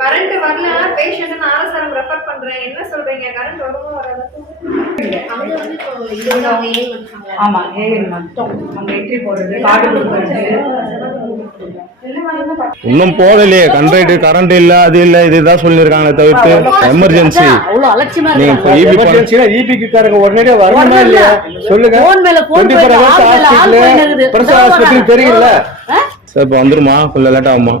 Current வரல patient நான் RSRM refer பண்றேன். என்ன சொல்றீங்க? கரண்ட் வருமா வராதா? அவங்க வந்து இப்போ இதோட அவங்க ஏன் வச்சாங்க? ஆமா ஏன் மட்டும் நம்ம என்ட்ரி போடுறது கார்டு கொடுக்கிறது இன்னும் போடலையே. கரண்ட் இல்ல அது இல்ல இதுதான் சொல்லிருக்காங்க தவிர்த்து எமர்ஜென்சி அவ்வளவு அலட்சியமா நீங்க எமர்ஜென்சினா ஈபிக்கு காரங்க உடனே வரணுமா இல்லையா சொல்லுங்க. போன் மேல போன் பிரசவ ஆஸ்பத்திரி தெரியல சார். இப்ப வந்துருமா? கொஞ்சம் லேட் ஆகுமா?